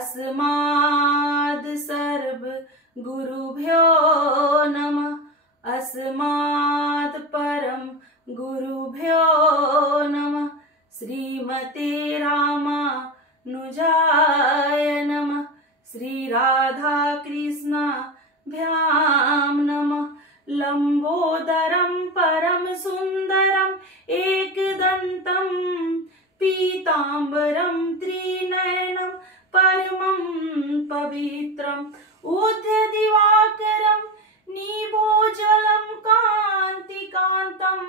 अस्माद् सर्व गुरुभ्यो नमः। अस्मात् परम गुरुभ्यो नमः। श्रीमते रामानुजाय नमः। श्री राधा कृष्णाभ्यां नमः। लंबोदरं परम सुंदरम एकदंतं पीतांबरं त्रिनयनं परमं पवित्रम् ऊध्य दिवाकरं निभोजलं कांतिकांतं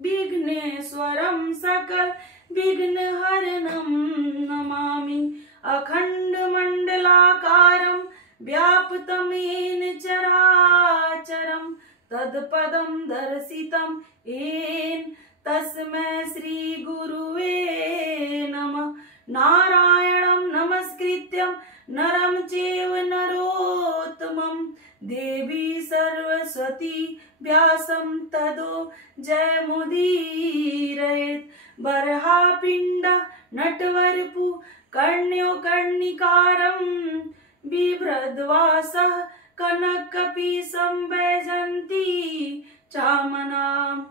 विघ्नेश्वरं सकल विघ्नहरणं नमामि। अखंड मंडलाकारं व्याप्तमेन चराचरं तत्पदं दर्शितं येन तस्मै श्री गुरुवे नमः। नारायणं नमस्कृत्यं नरं चैव नरोत्तमं देवी सरस्वती व्यासं ततो जयमुदीरयेत्। बर्हापिण्डः नटवरपु कर्ण्यो कर्णिकारं बिभ्रद्वासः कनकपिशं वैजयन्ती चामनाम्।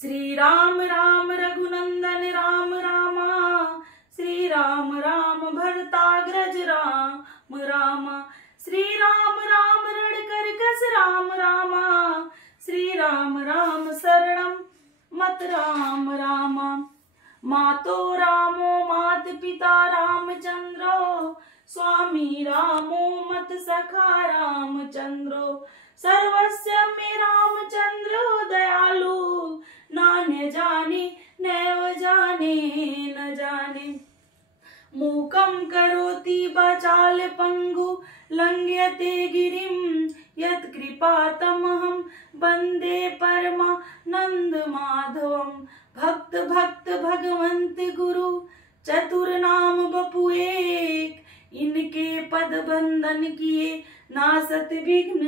श्री राम राम रघुनंदन राम रामा। श्री राम राम भरताग्रज राम रामा। श्री राम राम रणकरकस राम रामा। श्री राम राम शरणं मत राम रामा। मातो रामो मात पिता रामचंद्रो स्वामी रामो मत सखा रामचंद्रो। सर्वस्य मे रामचंद्रो दयालु नान्य जाने नैव जाने न जाने। मूकं करोति वाचाल पंगु लंघयते गिरिं यत्कृपातमहं वन्दे परमानंद माधवं। भक्त भक्त भगवंत गुरु चतुर नाम बपु एक। इनके पद बंदन किए नासत विघ्न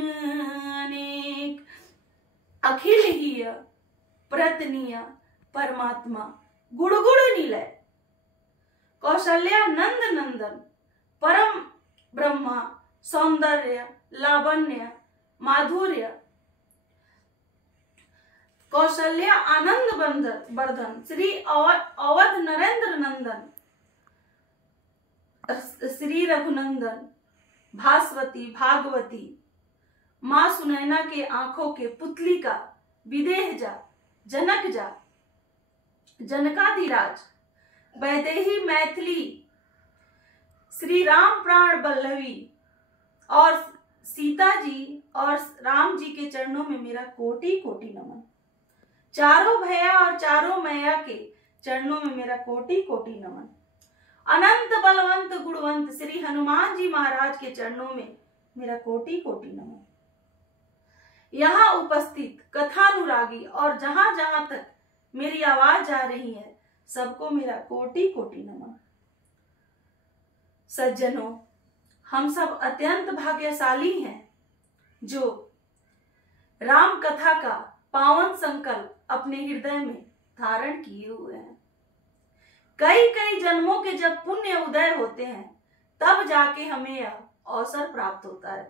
अनेक। अखिल हिय प्रतनीय परमात्मा गुड़ निलय कौशल्या नंद नंदन परम ब्रह्मा सौंदर्य लावण्य माधुर्य कौशल्या आनंद वर्धन श्री अवध नरेंद्र नंदन श्री रघुनंदन भास्वती भागवती माँ सुनैना के आंखों के पुतली का विदेह जा जनक जा जनकाधिराज वैदेही मैथिली श्री राम प्राण बल्लवी और सीता जी और राम जी के चरणों में मेरा कोटि कोटि नमन। चारों भैया और चारों मैया के चरणों में मेरा कोटि कोटि नमन। अनंत बलवंत गुणवंत श्री हनुमान जी महाराज के चरणों में मेरा कोटि कोटि नमन। यहाँ उपस्थित कथानुरागी और जहां जहां तक मेरी आवाज जा रही है सबको मेरा कोटि कोटि नमन। सज्जनों, हम सब अत्यंत भाग्यशाली हैं जो राम कथा का पावन संकल्प अपने हृदय में धारण किए हुए हैं। कई कई जन्मों के जब पुण्य उदय होते हैं तब जाके हमें यह अवसर प्राप्त होता है।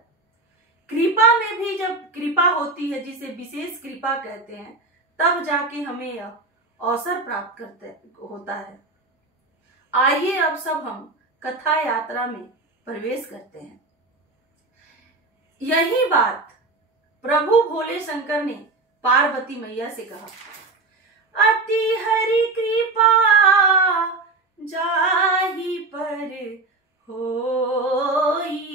कृपा में भी जब कृपा होती है, जिसे विशेष कृपा कहते हैं, तब जाके हमें यह अवसर प्राप्त होता है। आइए अब सब हम कथा यात्रा में प्रवेश करते हैं। यही बात प्रभु भोले शंकर ने पार्वती मैया से कहा, अति हरि कृपा जाहि पर होई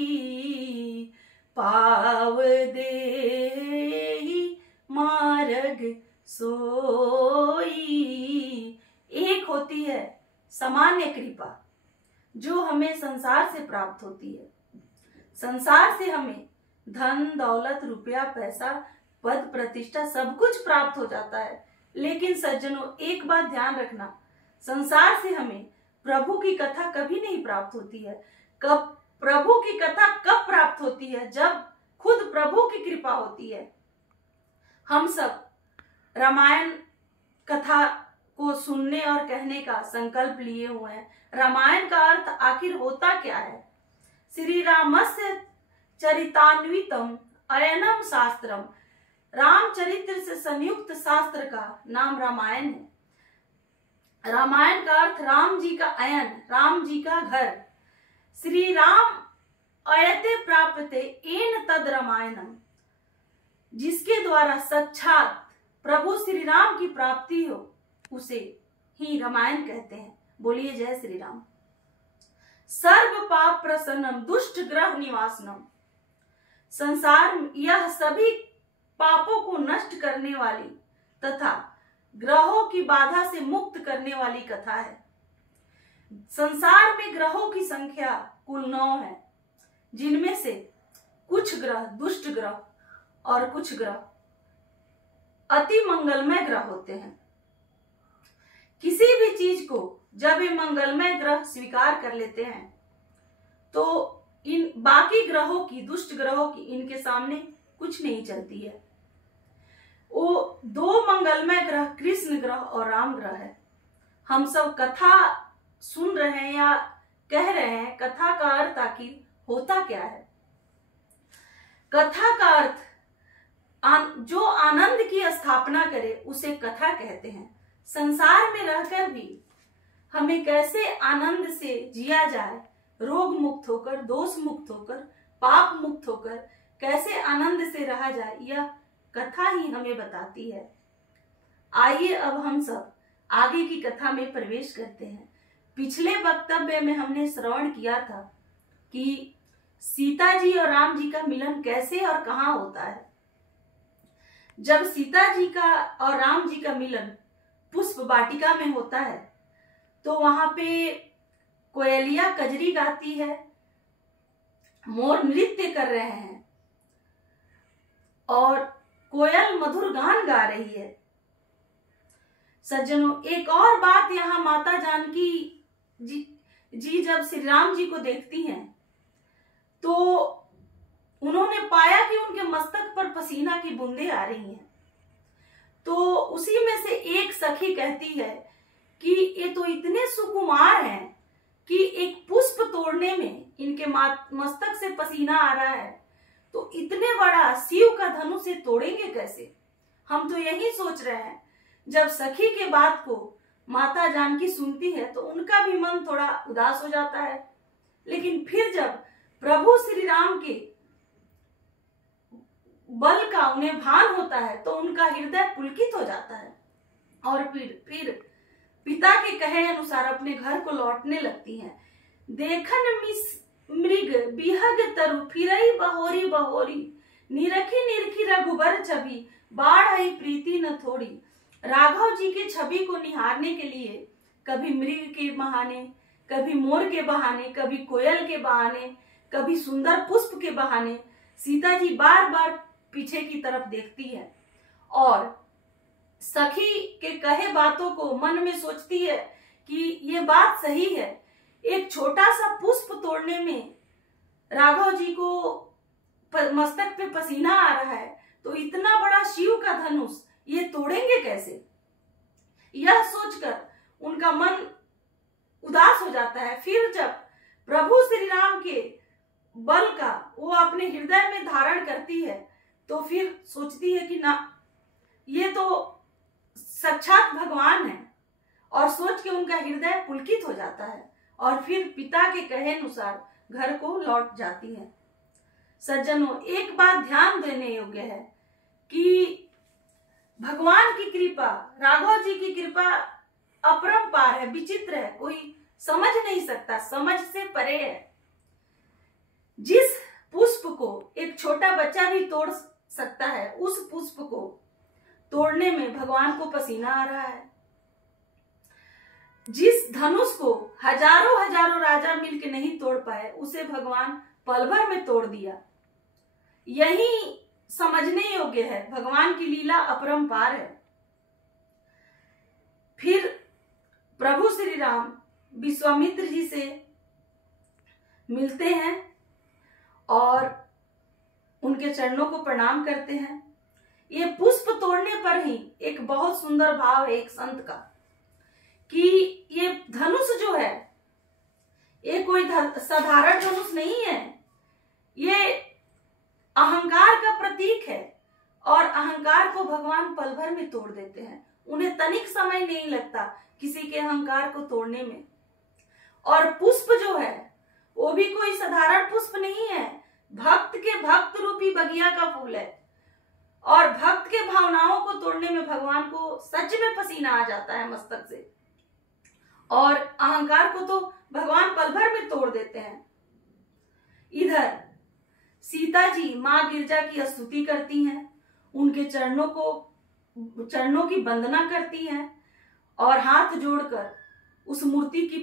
पाव देहि मार्ग सोई। एक होती है सामान्य कृपा जो हमें संसार से प्राप्त होती है। संसार से हमें धन दौलत रुपया पैसा पद प्रतिष्ठा सब कुछ प्राप्त हो जाता है। लेकिन सज्जनों, एक बात ध्यान रखना, संसार से हमें प्रभु की कथा कभी नहीं प्राप्त होती है। कब प्रभु की कथा कब प्राप्त होती है? जब खुद प्रभु की कृपा होती है। हम सब रामायण कथा को सुनने और कहने का संकल्प लिए हुए हैं। रामायण का अर्थ आखिर होता क्या है? श्री रामस्य चरितान्वितम अयनम शास्त्रम। रामचरित्र से संयुक्त शास्त्र का नाम रामायण है। रामायण का अर्थ राम जी का अयन, राम जी का घर। श्री राम अयते प्राप्ते एन तद रामायणम। जिसके द्वारा साक्षात प्रभु श्री राम की प्राप्ति हो उसे ही रामायण कहते हैं। बोलिए जय श्री राम। सर्व पाप प्रसन्नम दुष्ट ग्रह निवासनम। संसार यह सभी पापों को नष्ट करने वाली तथा ग्रहों की बाधा से मुक्त करने वाली कथा है। संसार में ग्रहों की संख्या कुल 9 है, जिनमें से कुछ ग्रह दुष्ट ग्रह और कुछ ग्रह अति मंगलमय ग्रह होते हैं। किसी भी चीज को जब ये मंगलमय ग्रह स्वीकार कर लेते हैं तो इन बाकी ग्रहों की, दुष्ट ग्रहों की, इनके सामने कुछ नहीं चलती है। वो 2 मंगलमय ग्रह कृष्ण ग्रह और राम ग्रह है। हम सब कथा सुन रहे हैं या कह रहे हैं, कथा का अर्थ आखिर होता क्या है? कथा का अर्थ जो आनंद की स्थापना करे उसे कथा कहते हैं। संसार में रहकर भी हमें कैसे आनंद से जिया जाए, रोग मुक्त होकर, दोष मुक्त होकर, पाप मुक्त होकर कैसे आनंद से रहा जाए, यह कथा ही हमें बताती है। आइए अब हम सब आगे की कथा में प्रवेश करते हैं। पिछले वक्तव्य में हमने श्रवण किया था कि सीता जी और राम जी का मिलन कैसे और कहाँ होता है। जब सीता जी का और राम जी का मिलन पुष्प वाटिका में होता है तो वहां पे कोयलिया कजरी गाती है, मोर नृत्य कर रहे हैं और कोयल मधुर गान गा रही है। सज्जनों, एक और बात यहाँ माता जानकी जी जब श्री राम जी को देखती हैं तो उन्होंने पाया कि उनके मस्तक पर पसीना की बूंदें आ रही हैं। तो उसी में से एक सखी कहती है कि ये तो इतने सुकुमार हैं कि एक पुष्प तोड़ने में इनके मस्तक से पसीना आ रहा है, तो इतने बड़ा शिव का धनुष ये तोड़ेंगे कैसे? हम तो यही सोच रहे हैं। जब सखी के बात को माता जानकी सुनती है तो उनका भी मन थोड़ा उदास हो जाता है, लेकिन फिर जब प्रभु श्री राम के बल का उन्हें भान होता है तो उनका हृदय पुलकित हो जाता है और फिर पिता के कहे अनुसार अपने घर को लौटने लगती हैं। देखन मृग बिहग तरु फिरई बहोरी बहोरी, निरखी निरखी रघुबर छवि बाढ़ आई प्रीति न थोड़ी। राघव जी के छवि को निहारने के लिए कभी मृग के बहाने, कभी मोर के बहाने, कभी कोयल के बहाने, कभी सुंदर पुष्प के बहाने सीता जी बार बार पीछे की तरफ देखती है और सखी के कहे बातों को मन में सोचती है कि ये बात सही है। एक छोटा सा पुष्प तोड़ने में राघव जी को मस्तक पे पसीना आ रहा है, तो इतना बड़ा शिव का धनुष ये तोड़ेंगे कैसे? यह सोचकर उनका मन उदास हो जाता है। फिर जब प्रभु श्री राम के बल का वो अपने हृदय में धारण करती है तो फिर सोचती है कि ना, ये तो साक्षात भगवान है, और सोच के उनका हृदय पुलकित हो जाता है और फिर पिता के कहे अनुसार घर को लौट जाती है। सज्जनों, एक बात ध्यान देने योग्य है कि भगवान की कृपा, राघव जी की कृपा अपरंपार है, विचित्र है, कोई समझ नहीं सकता, समझ से परे है। जिस पुष्प को एक छोटा बच्चा भी तोड़ सकता है, उस पुष्प को तोड़ने में भगवान को पसीना आ रहा है। जिस धनुष को हजारों हजारों राजा मिलके नहीं तोड़ पाए, उसे भगवान पल भर में तोड़ दिया। यही समझने योग्य है, भगवान की लीला अपरंपार है। फिर प्रभु श्री राम विश्वामित्र जी से मिलते हैं और उनके चरणों को प्रणाम करते हैं। ये पुष्प तोड़ने पर ही एक बहुत सुंदर भाव है एक संत का कि ये धनुष जो है ये कोई साधारण धनुष नहीं है, ये अहंकार का प्रतीक है और अहंकार को भगवान पल भर में तोड़ देते हैं। उन्हें तनिक समय नहीं लगता किसी के अहंकार को तोड़ने में। और पुष्प जो है वो भी कोई साधारण पुष्प नहीं है, भक्त के भक्त रूपी बगिया का फूल है और भक्त के भावनाओं को तोड़ने में भगवान को सच में पसीना आ जाता है मस्तक से, और अहंकार को तो भगवान पल भर में तोड़ देते हैं। इधर सीता जी माँ गिरजा की स्तुति करती हैं, उनके चरणों की वंदना करती हैं और हाथ जोड़कर उस मूर्ति की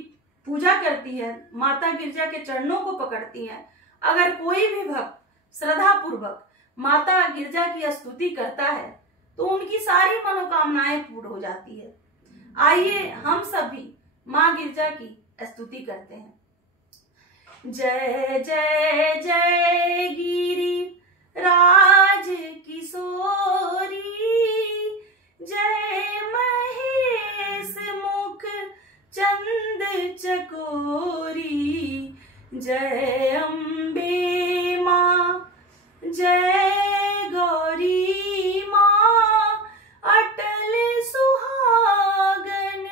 पूजा करती है, माता गिरजा के चरणों को पकड़ती हैं। अगर कोई भी भक्त श्रद्धा पूर्वक माता गिरजा की स्तुति करता है तो उनकी सारी मनोकामनाएं पूर्ण हो जाती है। आइए हम सभी माँ गिरजा की स्तुति करते हैं। जय जय जय गिरि राज किशोरी, जय महेश मुख चंद चकोरी, जय अम्बे माँ जय गौरी माँ, अटल सुहागन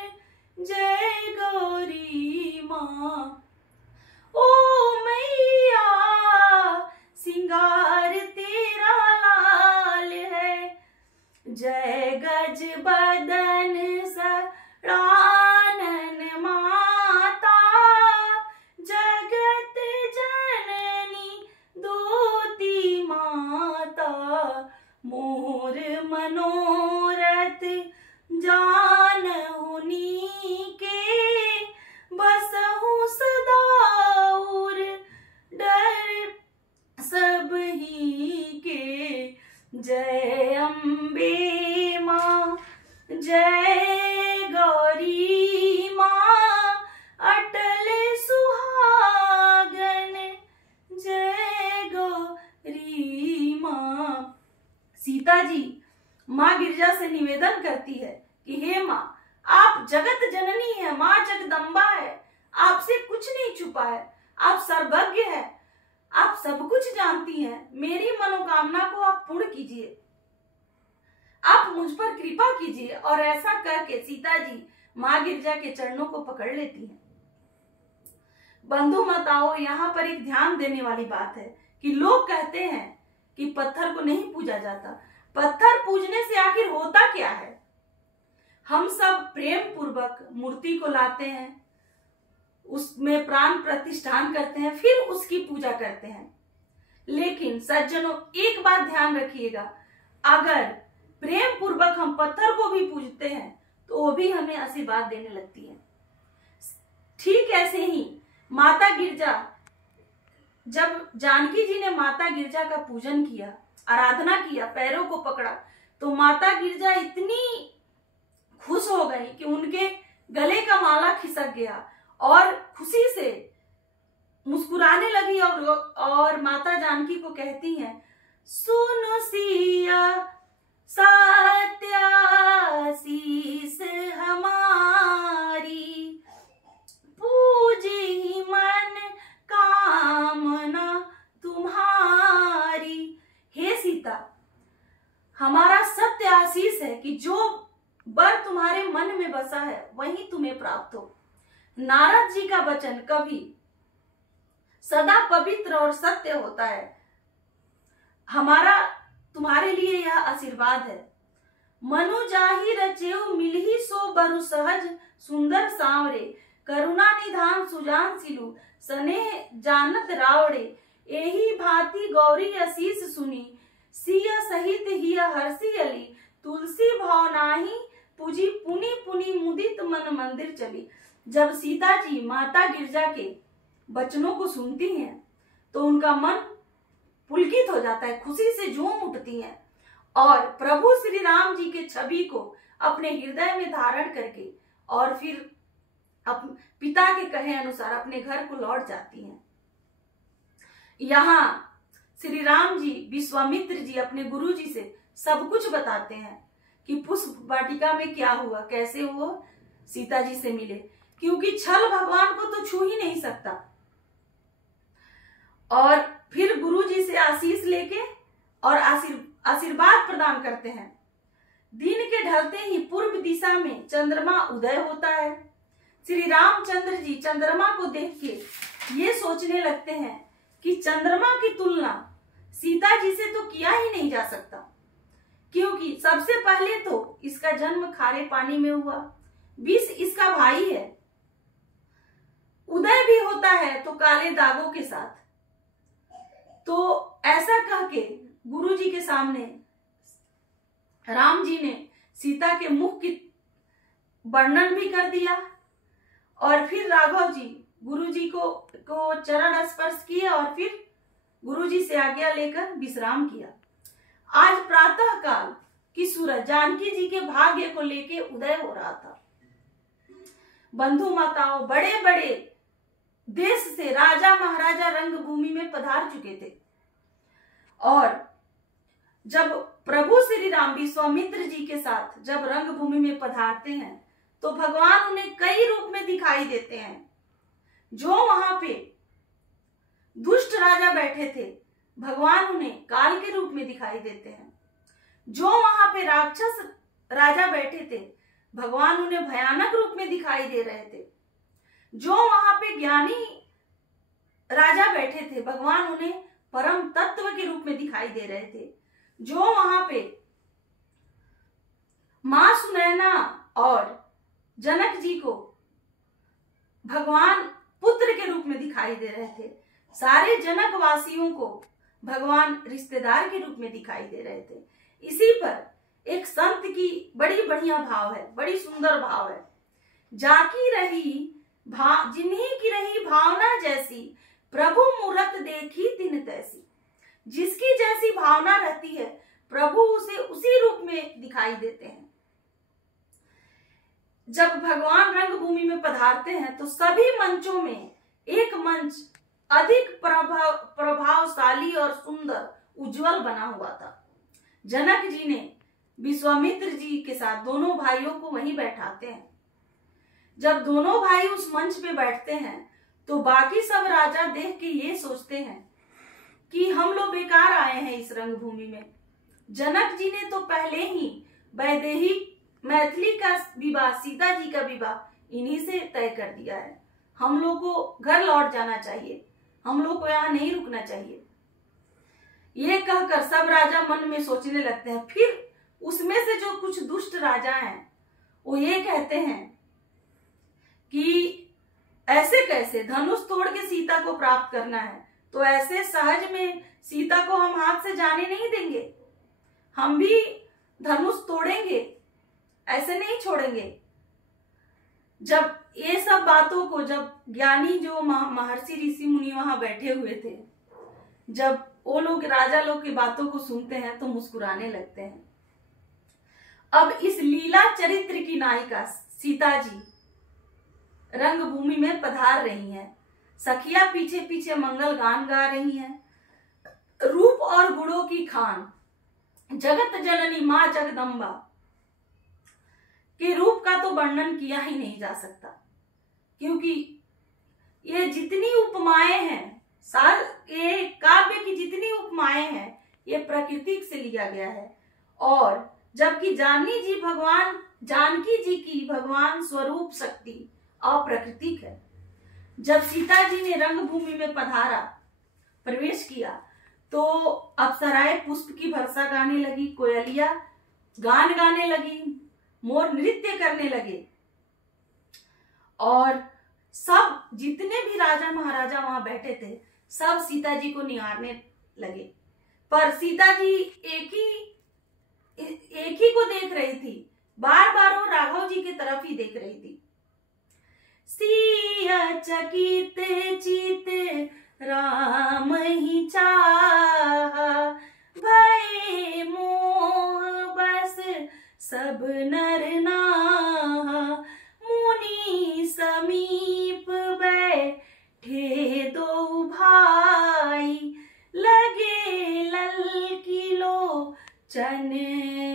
जय गौरी माँ। ओ मैया सिंगार तेरा लाल है, जय गज बदन सरानन माता, जगत जननी दूती माता, मोर मनोरथ जानहुनी के, बसहु सदा और डर सब ही के। जय अम्बे माँ जय गौरी माँ, अटल सुहागन जय गौरी माँ। सीता जी माँ गिरजा से निवेदन करती है कि हे माँ, आप जगत जननी है, माँ जगदम्बा है, आपसे कुछ नहीं छुपा है, आप सर्वज्ञ है, आप सब कुछ जानती हैं। मेरी मनोकामना को आप पूर्ण कीजिए, आप मुझ पर कृपा कीजिए। और ऐसा करके सीता जी माँ गिरजा के चरणों को पकड़ लेती हैं। बंधु माताओं, यहाँ पर एक ध्यान देने वाली बात है कि लोग कहते हैं कि पत्थर को नहीं पूजा जाता। पत्थर पूजने से आखिर होता क्या है? हम सब प्रेम पूर्वक मूर्ति को लाते हैं, उसमें प्राण प्रतिष्ठान करते हैं, फिर उसकी पूजा करते हैं। लेकिन सज्जनों, एक बात ध्यान रखिएगा, अगर प्रेम पूर्वक हम पत्थर को भी पूजते हैं तो वो भी हमें आशीर्वाद देने लगती है। ठीक ऐसे ही माता गिरजा, जब जानकी जी ने माता गिरजा का पूजन किया, आराधना किया, पैरों को पकड़ा, तो माता गिरजा इतनी खुश हो गई कि उनके गले का माला खिसक गया और खुशी से मुस्कुराने लगी और माता जानकी को कहती हैं, सुनो सिया सत्या शीस हमारी, पूजी मन कामना तुम्हारी। हे सीता, हमारा सत्य आशीष है कि जो वर तुम्हारे मन में बसा है वही तुम्हें प्राप्त हो। नारद जी का वचन कभी सदा पवित्र और सत्य होता है। हमारा तुम्हारे लिए यह आशीर्वाद है। मनु जाहि रचेऊ मिलहि सो बरु सहज सुंदर सांवरे, करुणा निधान सुजान सिलु सनेह जानत रावड़े, एही भांति गौरी आशीष सुनी, सिया सहित हिया हर्षी अली, तुलसी भाव नाही पूजी पुनि पुनि मुदित मन मंदिर चली। जब सीता जी माता गिरजा के वचनों को सुनती हैं तो उनका मन पुलकित हो जाता है, खुशी से झूम उठती हैं और प्रभु श्री राम जी के छवि को अपने हृदय में धारण करके और फिर पिता के कहे अनुसार अपने घर को लौट जाती हैं। यहाँ श्री राम जी विश्वामित्र जी अपने गुरु जी से सब कुछ बताते हैं कि पुष्प वाटिका में क्या हुआ, कैसे वो सीता जी से मिले, क्योंकि छल भगवान को तो छू ही नहीं सकता। और फिर गुरु जी से आशीष लेके और आशीर्वाद प्रदान करते हैं। दिन के ढलते ही पूर्व दिशा में चंद्रमा उदय होता है। श्री रामचंद्र जी चंद्रमा को देख के ये सोचने लगते हैं कि चंद्रमा की तुलना सीता जी से तो किया ही नहीं जा सकता, क्योंकि सबसे पहले तो इसका जन्म खारे पानी में हुआ, विष इसका भाई है, उदय भी होता है तो काले दागों के साथ। तो ऐसा कह के गुरु जी के सामने राम जी ने सीता के मुख की वर्णन भी कर दिया। और फिर राघव जी गुरु जी को चरण स्पर्श किए और फिर गुरु जी से आज्ञा लेकर विश्राम किया। आज प्रातः काल की सूरज जानकी जी के भाग्य को लेके उदय हो रहा था। बंधु माताओं, बड़े बड़े देश से राजा महाराजा रंगभूमि में पधार चुके थे। और जब प्रभु श्री राम विश्वामित्र जी के साथ जब रंगभूमि में पधारते हैं तो भगवान उन्हें कई रूप में दिखाई देते हैं। जो वहां पे दुष्ट राजा बैठे थे, भगवान उन्हें काल के रूप में दिखाई देते हैं। जो वहां पे राक्षस राजा बैठे थे, भगवान उन्हें भयानक रूप में दिखाई दे रहे थे। जो वहां पे ज्ञानी राजा बैठे थे, भगवान उन्हें परम तत्व के रूप में दिखाई दे रहे थे। जो वहां पे मां सुनैना और जनक जी को भगवान पुत्र के रूप में दिखाई दे रहे थे, सारे जनक वासियों को भगवान रिश्तेदार के रूप में दिखाई दे रहे थे। इसी पर एक संत की बड़ी बढ़िया भाव है, बड़ी सुंदर भाव है। जाकी रही जिन्हीं की रही भावना जैसी, प्रभु मूरत देखी तिन तैसी। जिसकी जैसी भावना रहती है, प्रभु उसे उसी रूप में दिखाई देते हैं। जब भगवान रंगभूमि में पधारते हैं तो सभी मंचों में एक मंच अधिक प्रभावशाली और सुंदर उज्जवल बना हुआ था। जनक जी ने विश्वामित्र जी के साथ दोनों भाइयों को वहीं बैठाते हैं। जब दोनों भाई उस मंच पे बैठते हैं तो बाकी सब राजा देख के ये सोचते हैं कि हम लोग बेकार आए हैं इस रंगभूमि में। जनक जी ने तो पहले ही वैदेही मैथिली का विवाह, सीता जी का विवाह इन्हीं से तय कर दिया है। हम लोग को घर लौट जाना चाहिए, हम लोग को यहाँ नहीं रुकना चाहिए। ये कहकर सब राजा मन में सोचने लगते हैं। फिर उसमें से जो कुछ दुष्ट राजा हैं वो ये कहते हैं कि ऐसे कैसे धनुष तोड़ के सीता को प्राप्त करना है, तो ऐसे सहज में सीता को हम हाथ से जाने नहीं देंगे, हम भी धनुष तोड़ेंगे, ऐसे नहीं छोड़ेंगे। जब ये सब बातों को जब ज्ञानी जो महर्षि ऋषि मुनि वहां बैठे हुए थे, जब वो लोग राजा लोग की बातों को सुनते हैं तो मुस्कुराने लगते हैं। अब इस लीला चरित्र की नायिका सीता जी रंगभूमि में पधार रही हैं। सखिया पीछे पीछे मंगल गान गा रही हैं। रूप और गुणों की खान जगत जननी मां जगदम्बा के रूप का तो वर्णन किया ही नहीं जा सकता, क्योंकि ये जितनी उपमाएं हैं, ये काव्य की जितनी उपमाएं हैं, ये प्रकृति से लिया गया है। और जबकि जानकी जी की भगवान स्वरूप शक्ति अप्राकृतिक है। जब सीता जी ने रंगभूमि में पधारा, प्रवेश किया, तो अप्सराएं पुष्प की वर्षा गाने लगी, कोयलिया गान गाने लगी, मोर नृत्य करने लगे और सब जितने भी राजा महाराजा वहां बैठे थे सब सीता जी को निहारने लगे। पर सीता जी एक ही को देख रही थी, बार बार वो राघव जी की तरफ ही देख रही थी। सिया चकित चित राम ही चाहा, भय मोह बस सब नर नाहा, मुनि समीप बैठे दो भाई, लगे लल की लोचन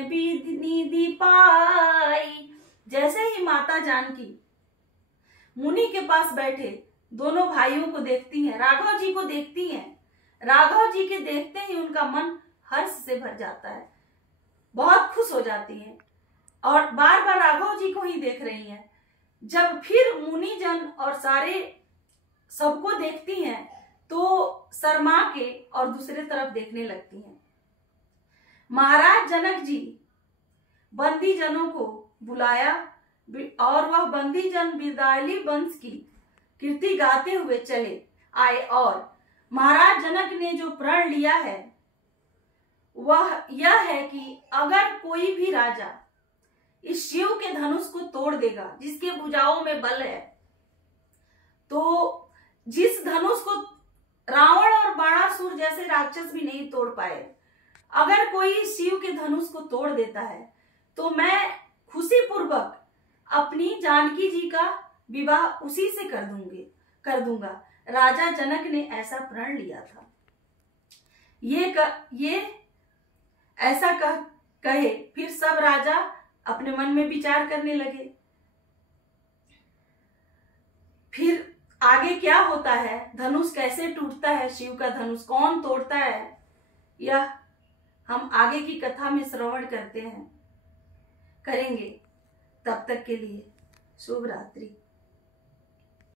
निधि पाई। जैसे ही माता जानकी मुनि के पास बैठे दोनों भाइयों को देखती हैं, राघव जी को देखती हैं। राघव जी के देखते ही उनका मन हर्ष से भर जाता है, बहुत खुश हो जाती हैं और बार बार राघव जी को ही देख रही हैं। जब फिर मुनि जन और सारे सबको देखती हैं तो शर्मा के और दूसरे तरफ देखने लगती हैं। महाराज जनक जी बंदी जनों को बुलाया और वह बंदी जन बिरदायली वंश की कीर्ति गाते हुए चले आए और महाराज जनक ने जो प्रण लिया है वह यह है कि अगर कोई भी राजा इस शिव के धनुष को तोड़ देगा, जिसके भुजाओं में बल है, तो जिस धनुष को रावण और बाणासुर जैसे राक्षस भी नहीं तोड़ पाए, अगर कोई शिव के धनुष को तोड़ देता है तो मैं खुशी पूर्वक अपनी जानकी जी का विवाह उसी से कर दूंगा। राजा जनक ने ऐसा प्रण लिया था। ये ऐसा कहे फिर सब राजा अपने मन में विचार करने लगे। फिर आगे क्या होता है, धनुष कैसे टूटता है, शिव का धनुष कौन तोड़ता है, यह हम आगे की कथा में श्रवण करेंगे। तब तक के लिए शुभ रात्रि।